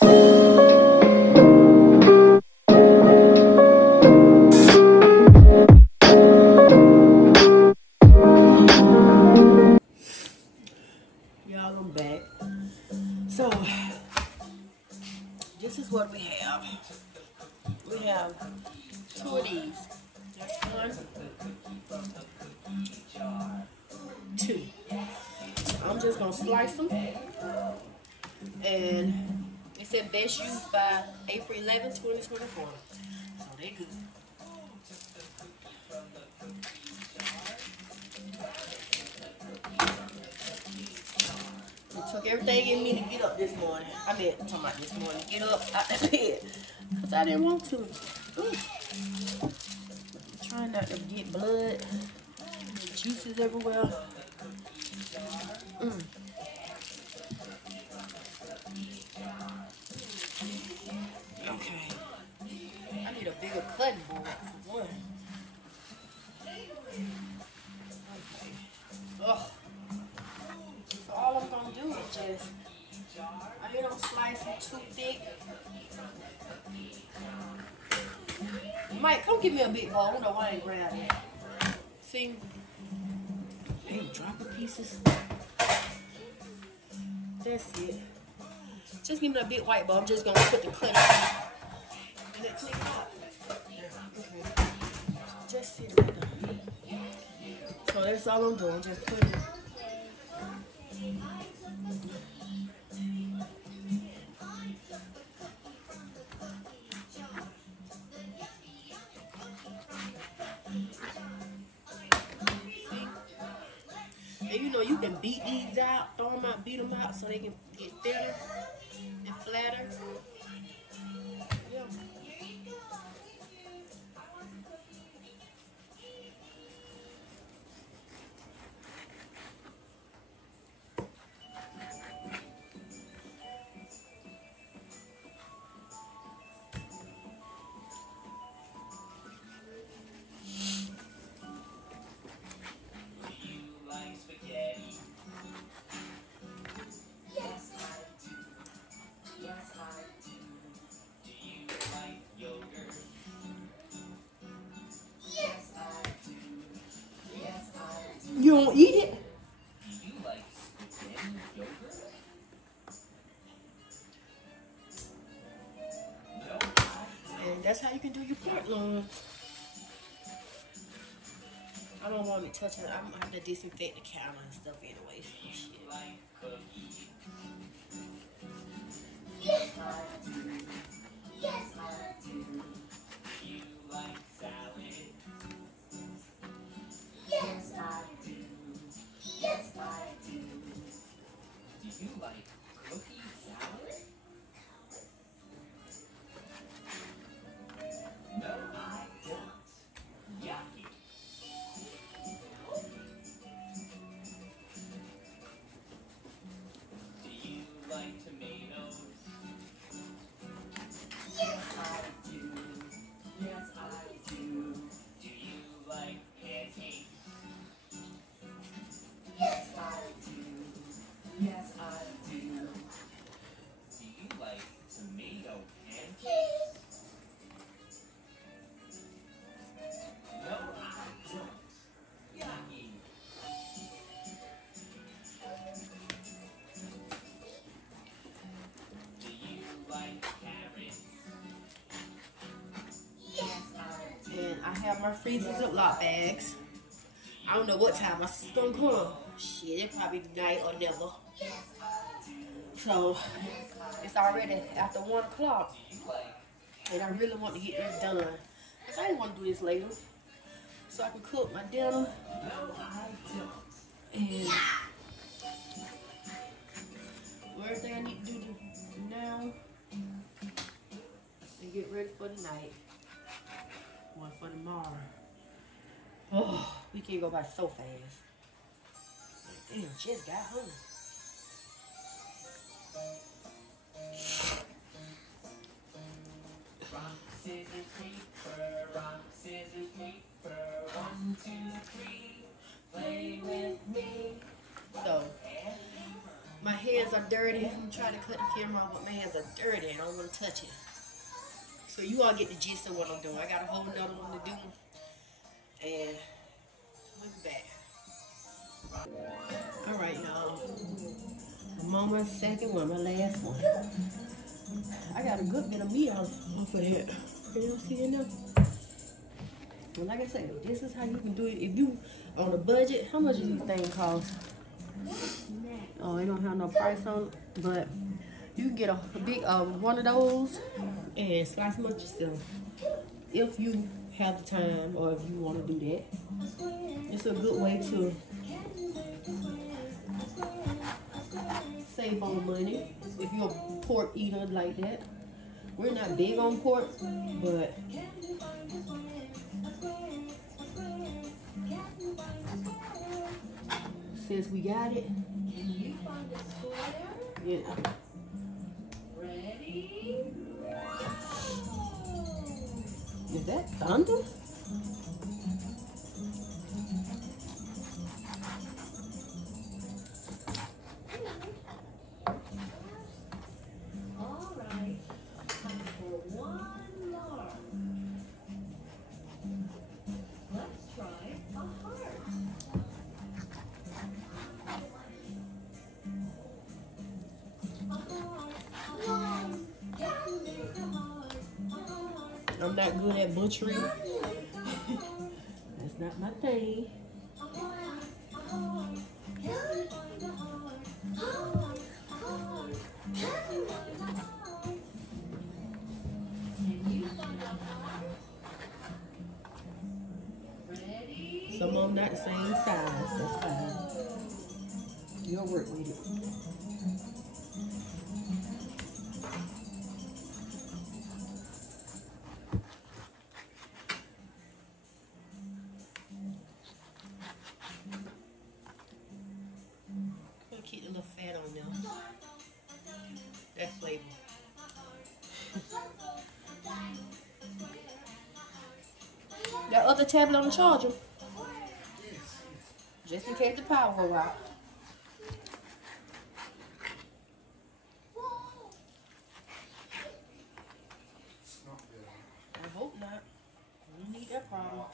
Y'all, I'm back. So, this is what we have. We have 2 of these. That's 1, 2. I'm just gonna slice them. And it said best used by April 11, 2024. So they good. It took everything in me to get up this morning. I'm talking about this morning. Get up out the bed. Because I didn't want to. Ooh. Trying not to get blood. And juices everywhere. Okay. I need a bigger cutting board for one. Okay. Ugh. So all I'm gonna do is just, I don't slice them too thick. Mike, come give me a big bowl. I don't know why I ain't grabbing it. See? They ain't dropping pieces. That's it. Just give me a big white bowl. I'm just gonna put the cutter and then clean it up. Okay. Just sit right there. So that's all I'm doing. Just put it. And you know, you can beat these out, throw them out, beat them out so they can get thinner and flatter. Yeah. You don't eat it? And that's how you can do your pork loins. I don't want it touching. I'm gonna have to disinfect the counter and stuff anyway. Shit. Yes, I do. Yes, I do. You like salad? Yes, I do. Yes, I do. Do you like cookie salad? No, I don't. Yucky. Do you like tomatoes? Yes, I do. Yes, I do. Do you like pancakes? Yes, I do. Yes, I do. Do you like tomato pancakes? No, I don't. Yucky. Do you like carrots? Yes, I do. And I have my freezer Ziploc bags. I don't know what time my sister's gonna come. Shit, it probably tonight or never. So, it's already after 1 o'clock. And I really want to get this done. Because I didn't want to do this later. So I can cook my dinner. And everything I need to do now. And get ready for the night. One for tomorrow. Oh, we can't go by so fast. Damn, just got hungry. Rock, scissors, paper, rock, scissors, paper. 1, 2, 3, play with me. So, my hands hands are dirty. I'm trying to cut the camera off, but my hands are dirty. I don't want to touch it. So you all get the gist of what I'm doing. I got a whole nother one to do. And look back. Alright, y'all. I'm on my second one, my last one. I got a good bit of meat off of that. Can y'all see it now? Well, like I said, this is how you can do it. If you on a budget, how much does this thing cost? Oh, it don't have no price on it, but you can get a big one of those and slice them up yourself if you have the time or if you want to do that. It's a good way to save on money if you're a pork eater like that. We're not big on pork, but since we got it, yeah. Ready? Is that thunder? All right, time for one more. Let's try a heart. I'm not good at butchering. That's not my thing. Some of them not the same size. That's fine. You'll work with it. Keep the little fat on there. That's flavor. That other tablet on the charger. Just in case the power go out. I hope not. We need that problem.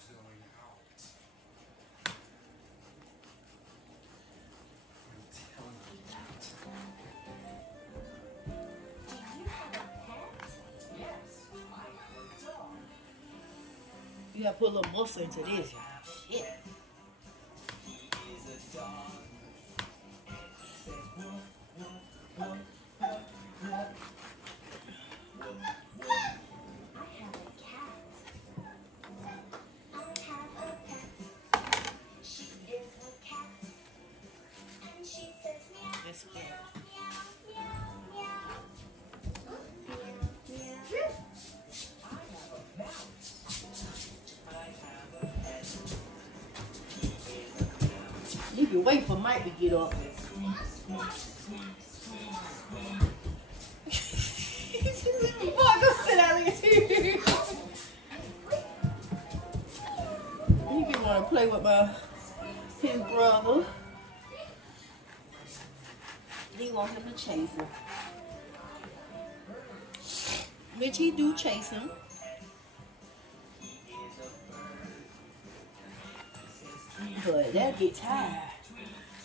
You gotta put a little muscle into this. Shit. You can wait for Mike to get up. Boy, go sit down here. He be want to play with his brother. He want him to chase him. Which he do chase him. But that get tired.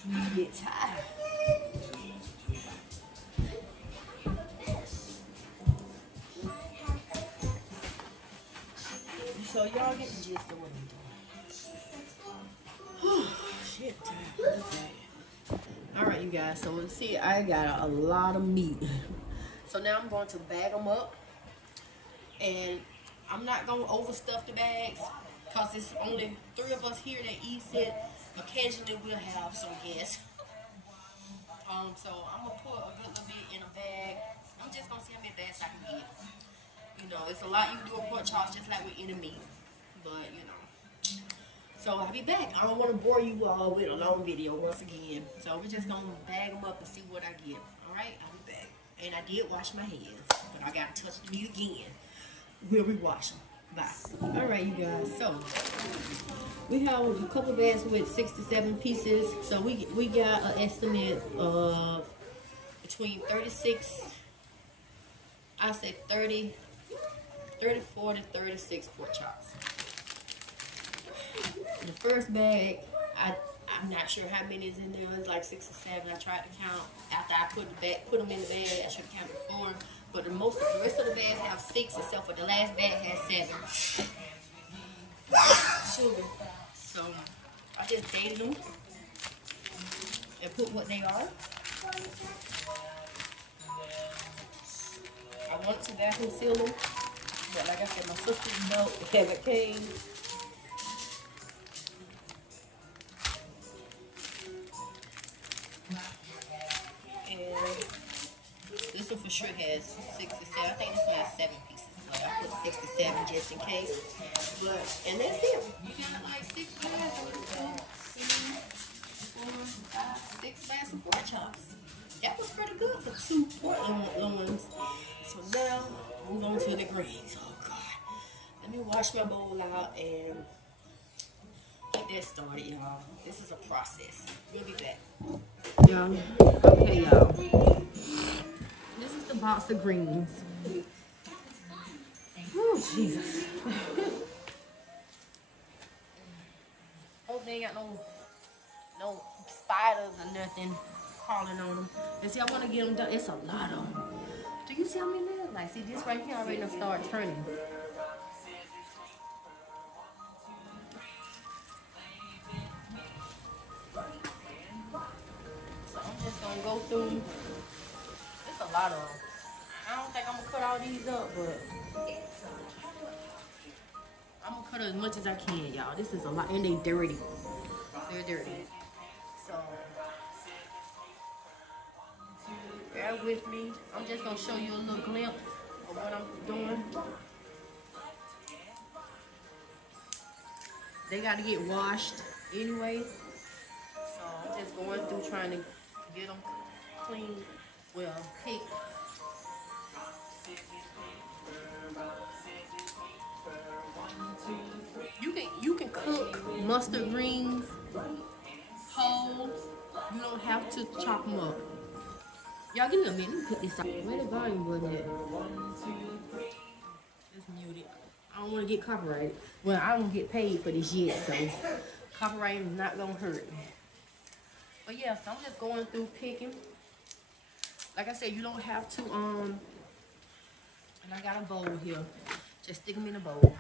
You get tired. So y'all get the gist of what I'm doing. Shit, tired. Alright, you guys. So let's see. I got a lot of meat. So now I'm going to bag them up. And I'm not going to overstuff the bags. Because it's only 3 of us here that eats it. Occasionally we'll have some guests. So I'm going to put a good little bit in a bag. I'm just going to see how many bags I can get. You know, it's a lot you can do a pork chops just like with any meat. But, you know. So I'll be back. I don't want to bore you all with a long video once again. So we're just going to bag them up and see what I get. Alright, I'll be back. And I did wash my hands. But I got to touch the meat again. We'll rewash them. Bye. Alright, you guys. So we have a couple bags with 67 pieces. So we got an estimate of between 36, I say 34 to 36 pork chops. The first bag, I'm not sure how many is in there. It's like 6 or 7. I tried to count after I put them in the bag. I should have counted 4. But the rest of the bags have 6, except for the last bag has 7. Sugar. So I just dated them and put what they are. I want to vacuum seal them, but like I said, my sister's belt haven't came. This one for sure has 67. I think this one has 7 pieces. But I put 67 just in case. But and that's it. You got like 6 bags. 1, 2, 3, 4, 5, 6 bags of pork chops. That was pretty good for 2 pork loins. So now move on to the greens. Oh God. Let me wash my bowl out and get that started, y'all. This is a process. We'll be back. Y'all. Okay, y'all. This is the box of greens. Oh, Jesus. Hope they ain't got no spiders or nothing crawling on them. And see, I want to get them done. It's a lot of them. Do you see how many there? Like, see, this right here already done start turning. So I'm just going to go through. It's a lot of them. I don't think I'm going to cut all these up, but I'm going to cut as much as I can, y'all. This is a lot, and they dirty. They're dirty. So, bear with me. I'm just going to show you a little glimpse of what I'm doing. They got to get washed anyway. So, I'm just going through trying to get them clean, well, picked. You can cook mustard greens whole. You don't have to chop them up. Y'all give me a minute. Let me put this out. Where the volume button at? It's muted. I don't want to get copyrighted. Well, I don't get paid for this yet, so copyright is not gonna hurt me. But yeah, so I'm just going through picking. Like I said, you don't have to and I got a bowl here. Just stick them in a bowl.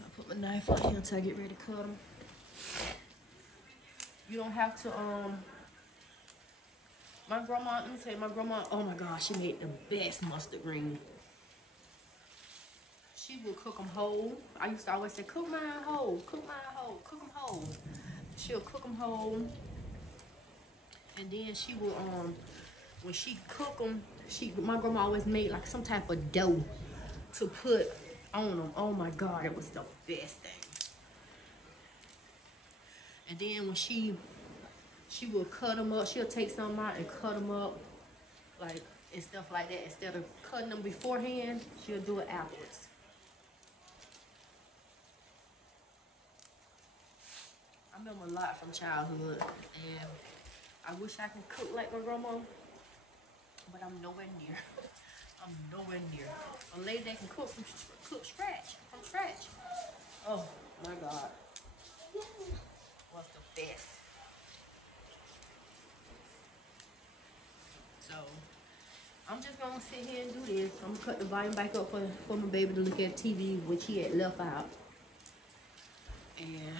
I put my knife out here until I get ready to cut them. You don't have to my grandma, let me tell you, my grandma, oh my gosh, she made the best mustard green. She would cook them whole. I used to always say, cook mine whole, cook mine whole, cook them whole. She'll cook them whole. And then she will, when she cook them, my grandma always made like some type of dough to put on them. Oh my God, it was the best thing. And then when she will cut them up, she'll take some out and cut them up, like, and stuff like that. Instead of cutting them beforehand, she'll do it afterwards. I remember a lot from childhood, and I wish I could cook like my grandma, but I'm nowhere near. I'm nowhere near. A lady that can cook from scratch. Oh my God, was the best. So I'm just gonna sit here and do this. I'm gonna cut the volume back up for my baby to look at TV, which he had left out, and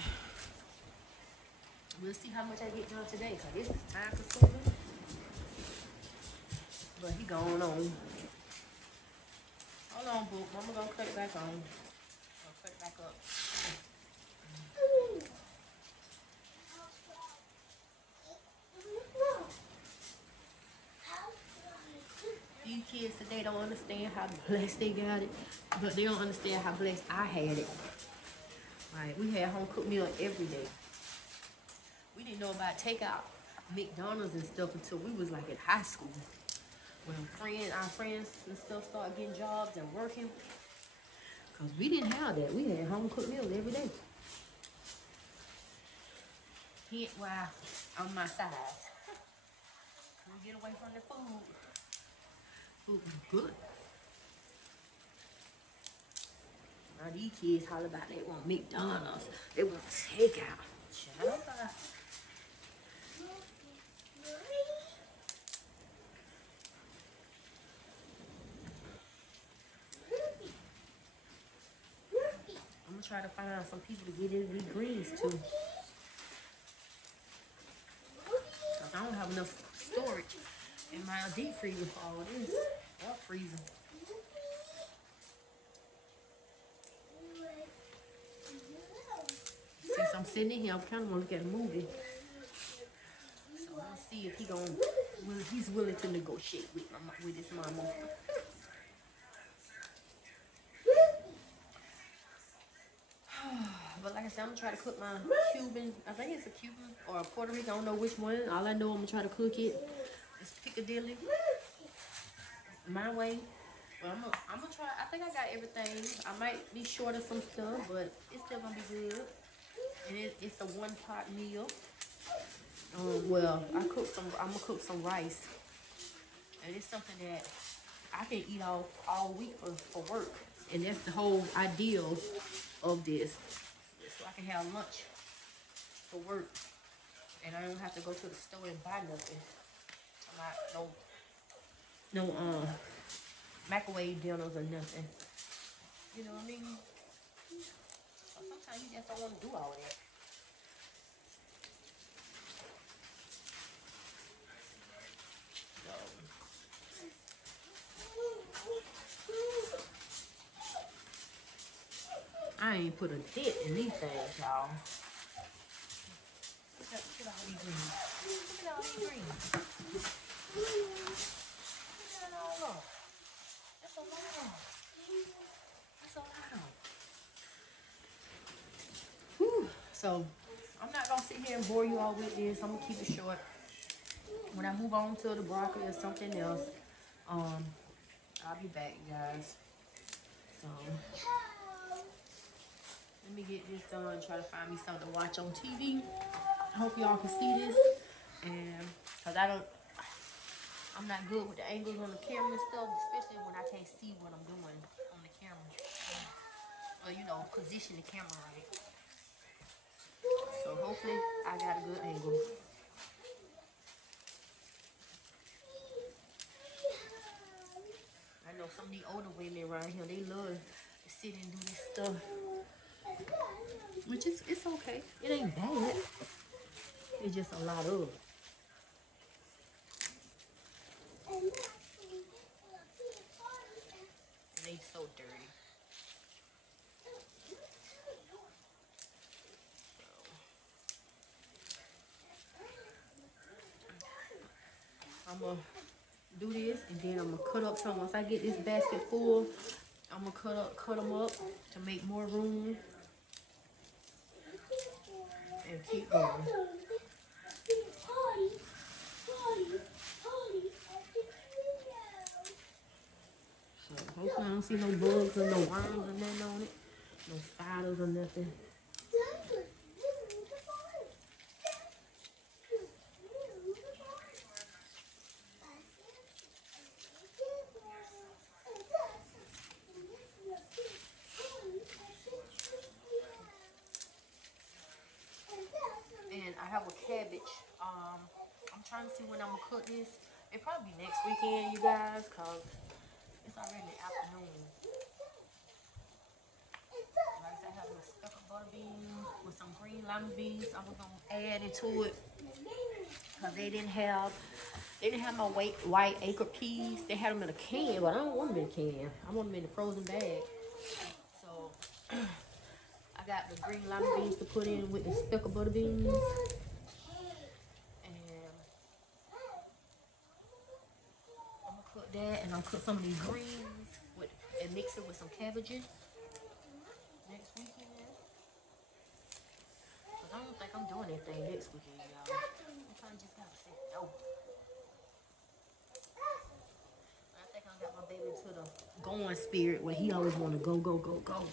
we'll see how much I get done today, because this is time consuming. But he going on. Hold on, boo. Mama gonna cut it back on. Gonna cut it back up. These kids today don't understand how blessed they got it, but they don't understand how blessed I had it. Like, we had home cooked meal every day. We didn't know about takeout, McDonald's and stuff until we was like in high school. When our friends and stuff started getting jobs and working. Because we didn't have that. We had home cooked meals every day. Hint why I'm my size. We'll get away from the food. Food was good. Now these kids holler about they want McDonald's. They want takeout. Shut up. I'm gonna try to find some people to get in these greens too. Cause I don't have enough storage in my deep freezer for all this. Or freezer. Since I'm sitting in here, I kind of want to look at a movie. So let's see if he's willing to negotiate with his mama. But like I said, I'm gonna try to cook my Cuban. I think it's a Cuban or a Puerto Rican. I don't know which one. All I know, I'm gonna try to cook it. It's Piccadilly. My way. Well, I'm gonna try. I think I got everything. I might be short of some stuff, but it's still gonna be good. And it's a one-pot meal. Well, I'm gonna cook some rice, and it's something that I can eat all week for work. And that's the whole ideal of this, so I can have lunch for work, and I don't have to go to the store and buy nothing. I'm not no microwave dinners or nothing. You know what I mean? So sometimes you just don't want to do all that. I ain't put a dent in these things, y'all. Look at all these greens. Look at all these greens. Look at it all up. That's a lot. That's a lot. Whew. So, I'm not going to sit here and bore you all with this. I'm going to keep it short. When I move on to the broccoli or something else, I'll be back, guys. So, let me get this done. Try to find me something to watch on TV. I hope y'all can see this. And because I'm not good with the angles on the camera and stuff, especially when I can't see what I'm doing on the camera. Or, you know, position the camera right. So hopefully I got a good angle. I know some of the older women around here, they love to sit and do this stuff. Which it's okay. It ain't bad. It's just a lot of it. And they so dirty. So, I'm gonna do this, and then I'm gonna cut up some. Once I get this basket full, I'm gonna cut them up to make more room. And keep going. So hopefully I don't see no bugs or no worms or nothing on it. No spiders or nothing. And I have a cabbage. I'm trying to see when I'm gonna cook this. It probably be next weekend, you guys, cause it's already the afternoon. Like I said, I have a stuck up butter beans with some green lima beans. I'm gonna add into it cause they didn't have my white acre peas. They had them in a can, but I don't want them in a can. I want them in a frozen bag. So I got the green lima beans to put in with the stuck up butter beans. Cook that, and I'll cook some of these greens and mix it with some cabbages next weekend. Cause I don't think I'm doing anything next weekend, y'all. I'm trying to just gotta say no. I think I got my baby to the going spirit where he always want to go, go, go, go.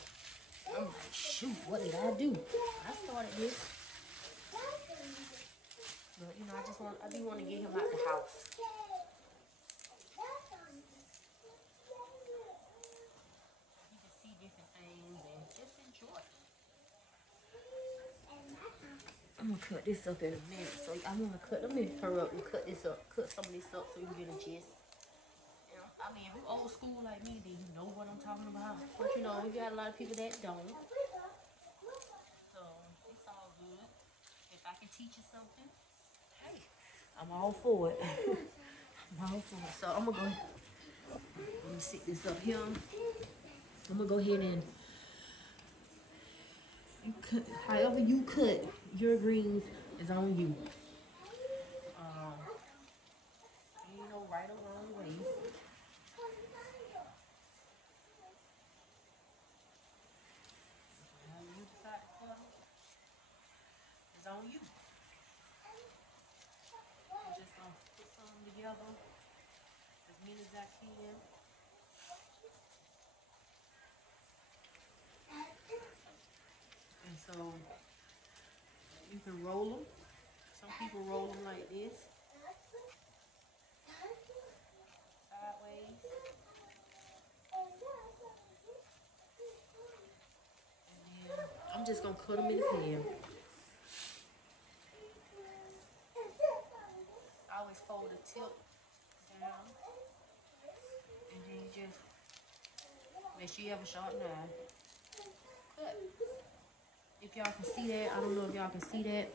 I'm like, shoot, what did I do? I started this. But you know, I do want to get him out the house. He can see different things and just enjoy it. I'm gonna cut this up in a minute. So I want to cut. Let me hurry up and cut this up. Cut some of this up so you can get a gist. You know, I mean, if you're old school like me, then you know what I'm talking about. But you know, you got a lot of people that don't. So it's all good. If I can teach you something, hey, I'm all for it. I'm all for it. So I'm gonna go. Let me sit this up here. I'm gonna go ahead and you cut. However you cut your greens is on you. Ain't no right or wrong way. How you decide to cut them is on you. I'm just gonna put some together as many as I can. And so you can roll them. Some people roll them like this, sideways. And then I'm just gonna cut them in the pan. I always fold the tip down, and then you just make sure you have a sharp knife. Cut. If y'all can see that, I don't know if y'all can see that.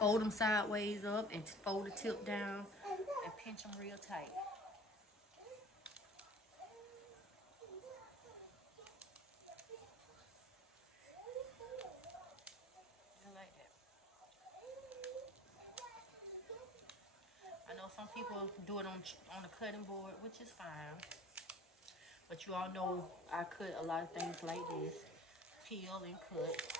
Fold them sideways up and fold the tip down and pinch them real tight. Just like that. I know some people do it on the cutting board, which is fine. But you all know I cut a lot of things like this. Peel and cut.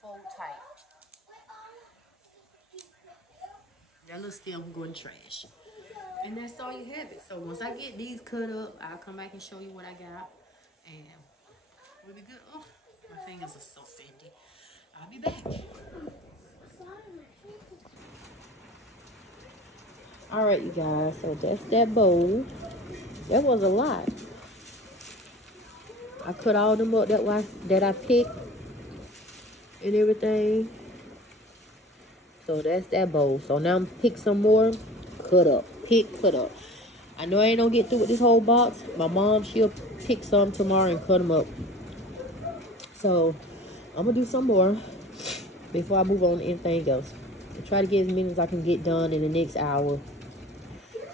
Fold tight. That little stem can go in the trash. And that's all you have it. So once I get these cut up, I'll come back and show you what I got. And we'll be good. Oh, my fingers are so sandy. I'll be back. Alright, you guys. So that's that bowl. That was a lot. I cut all them up that I picked and everything. So that's that bowl. So now I'm pick some more, cut up, cut up. I know I ain't gonna get through with this whole box. My mom, she'll pick some tomorrow and cut them up. So I'm gonna do some more before I move on to anything else. I try to get as many as I can get done in the next hour.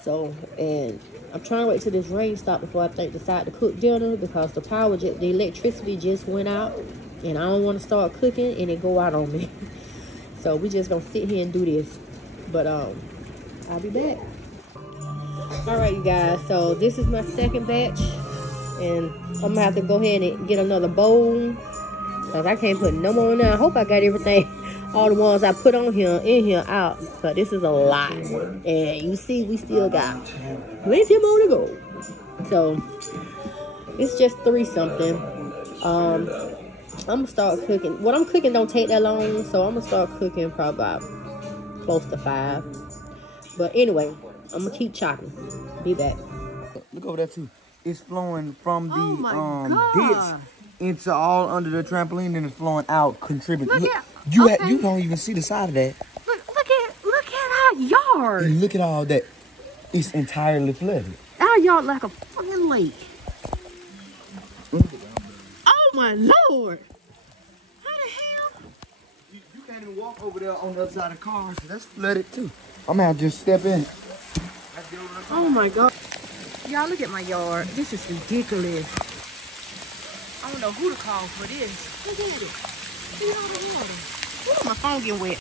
So, and I'm trying to wait till this rain stops before I decide to cook dinner, because the electricity just went out. And I don't want to start cooking and it go out on me. So we just gonna sit here and do this. But I'll be back. Alright, you guys, so this is my second batch. And I'm gonna have to go ahead and get another bowl, because I can't put no more in there. I hope I got everything, all the ones I put on here, in here, out. But this is a lot. And you see, we still got plenty more to go. So it's just 3 something. I'm gonna start cooking. What I'm cooking don't take that long, so I'm gonna start cooking probably about close to 5. But anyway, I'm gonna keep chopping. Be back. Look over there too. It's flowing from the ditch into all under the trampoline, and it's flowing out, contributing. Look, you don't even see the side of that. Look at our yard. And look at all that. It's entirely flooded. Our yard like a fucking lake. Oh my Lord. How the hell? You can't even walk over there on the other side of the car, so that's flooded too. I'm gonna have to just step in. Oh my God. Y'all, look at my yard. This is ridiculous. I don't know who to call for this. Look at it. See all the water. Ooh, my phone getting wet.